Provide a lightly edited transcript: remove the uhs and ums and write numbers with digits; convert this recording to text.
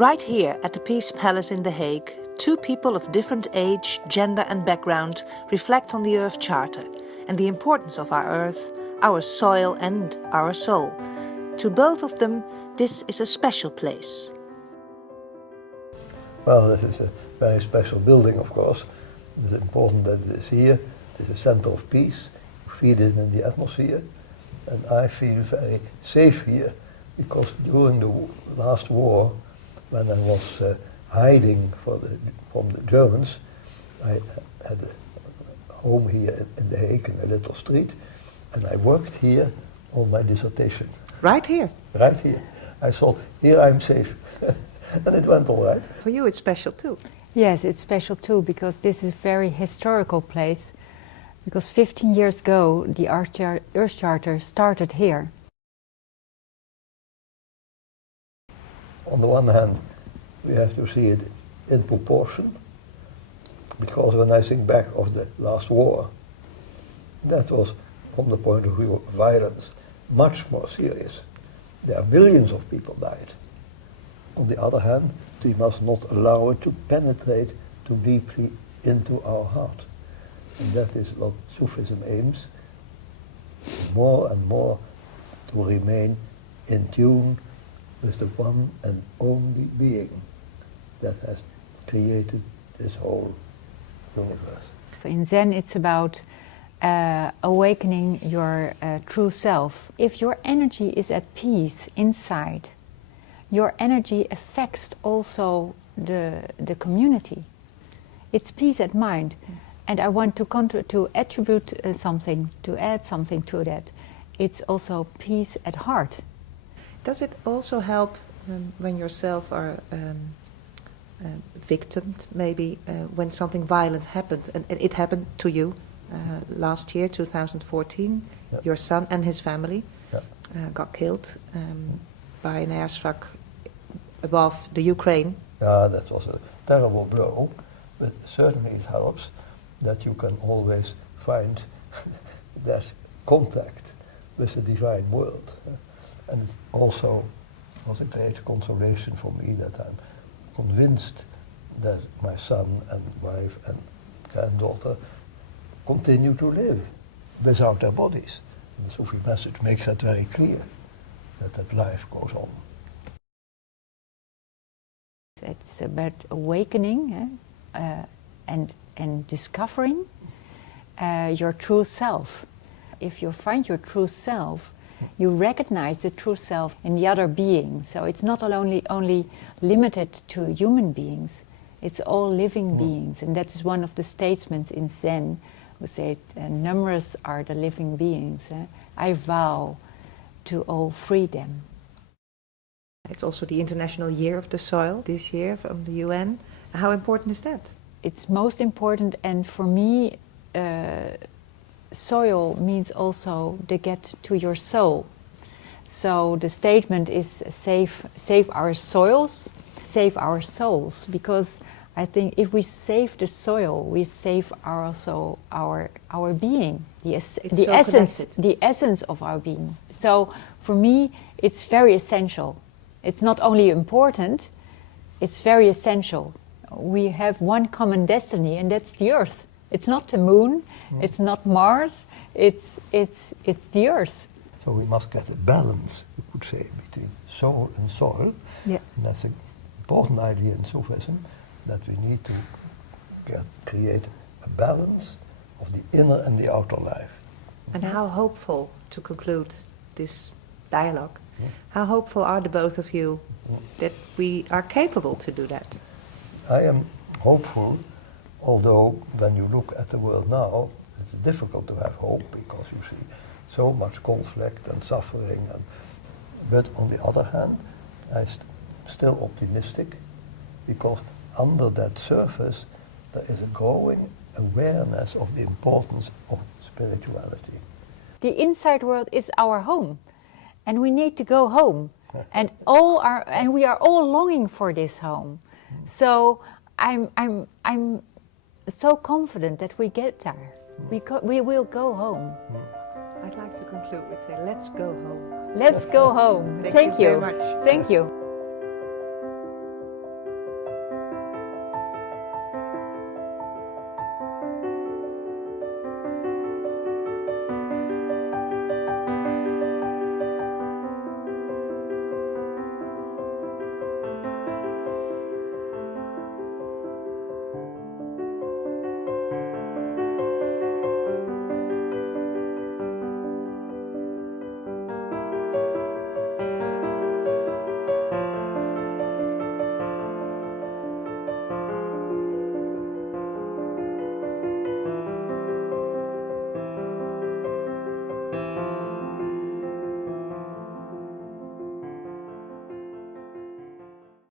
Right here at the Peace Palace in The Hague, two people of different age, gender and background reflect on the Earth Charter and the importance of our Earth, our soil and our soul. To both of them, this is a special place. Well, this is a very special building, of course. It is important that it is here. It is a center of peace. You feel it in the atmosphere. And I feel very safe here because during the last war, when I was hiding from the Germans, I had a home here in The Hague in a little street, and I worked here on my dissertation. Right here? Right here. I thought, here I'm safe. And it went all right. For you it's special too. Yes, it's special too, because this is a very historical place. Because 15 years ago, the Earth Charter started here. On the one hand, we have to see it in proportion, because when I think back of the last war, that was, from the point of view of violence, much more serious. There are millions of people died. On the other hand, we must not allow it to penetrate too deeply into our heart. And that is what Sufism aims, more and more to remain in tune with the one and only being that has created this whole universe. In Zen, it's about awakening your true self. If your energy is at peace inside, your energy affects also the community. It's peace at mind. And I want to attribute something, to add something to that. It's also peace at heart. Does it also help when yourself are victimed, maybe when something violent happened, and it happened to you last year, 2014, Yep. your son and his family Yep. got killed by an airstrike above the Ukraine. Yeah, that was a terrible blow, but certainly it helps that you can always find that contact with the divine world. And it also was a great consolation for me that I'm convinced that my son and wife and granddaughter continue to live without their bodies. And the Sufi message makes that very clear, that life goes on. It's about awakening and discovering your true self. If you find your true self, you recognize the true self in the other being. So it's not only limited to human beings, it's all living beings. And that is one of the statements in Zen, who said, numerous are the living beings. I vow to all free them. It's also the International Year of the Soil this year from the UN. How important is that? It's most important, and for me, soil means also the get to your soul. So the statement is save our soils, save our souls, because I think if we save the soil, we save also our being, the essence of our being. So for me, it's very essential. It's not only important, it's very essential. We have one common destiny, and that's the Earth. It's not the moon, it's not Mars, it's the Earth. So we must get a balance, you could say, between soul and soil. Yeah. And that's an important idea in Sufism, that we need to create a balance of the inner and the outer life. And how hopeful, to conclude this dialogue, how hopeful are the both of you that we are capable to do that? I am hopeful, although when you look at the world now, it's difficult to have hope because you see so much conflict and suffering. But on the other hand, I'm still optimistic because under that surface there is a growing awareness of the importance of spirituality. The inside world is our home, and we need to go home, and we are all longing for this home. So I'm so confident that we get there. We will go home. I'd like to conclude with saying, let's go home. Let's go home. Thank you very much. Thank you.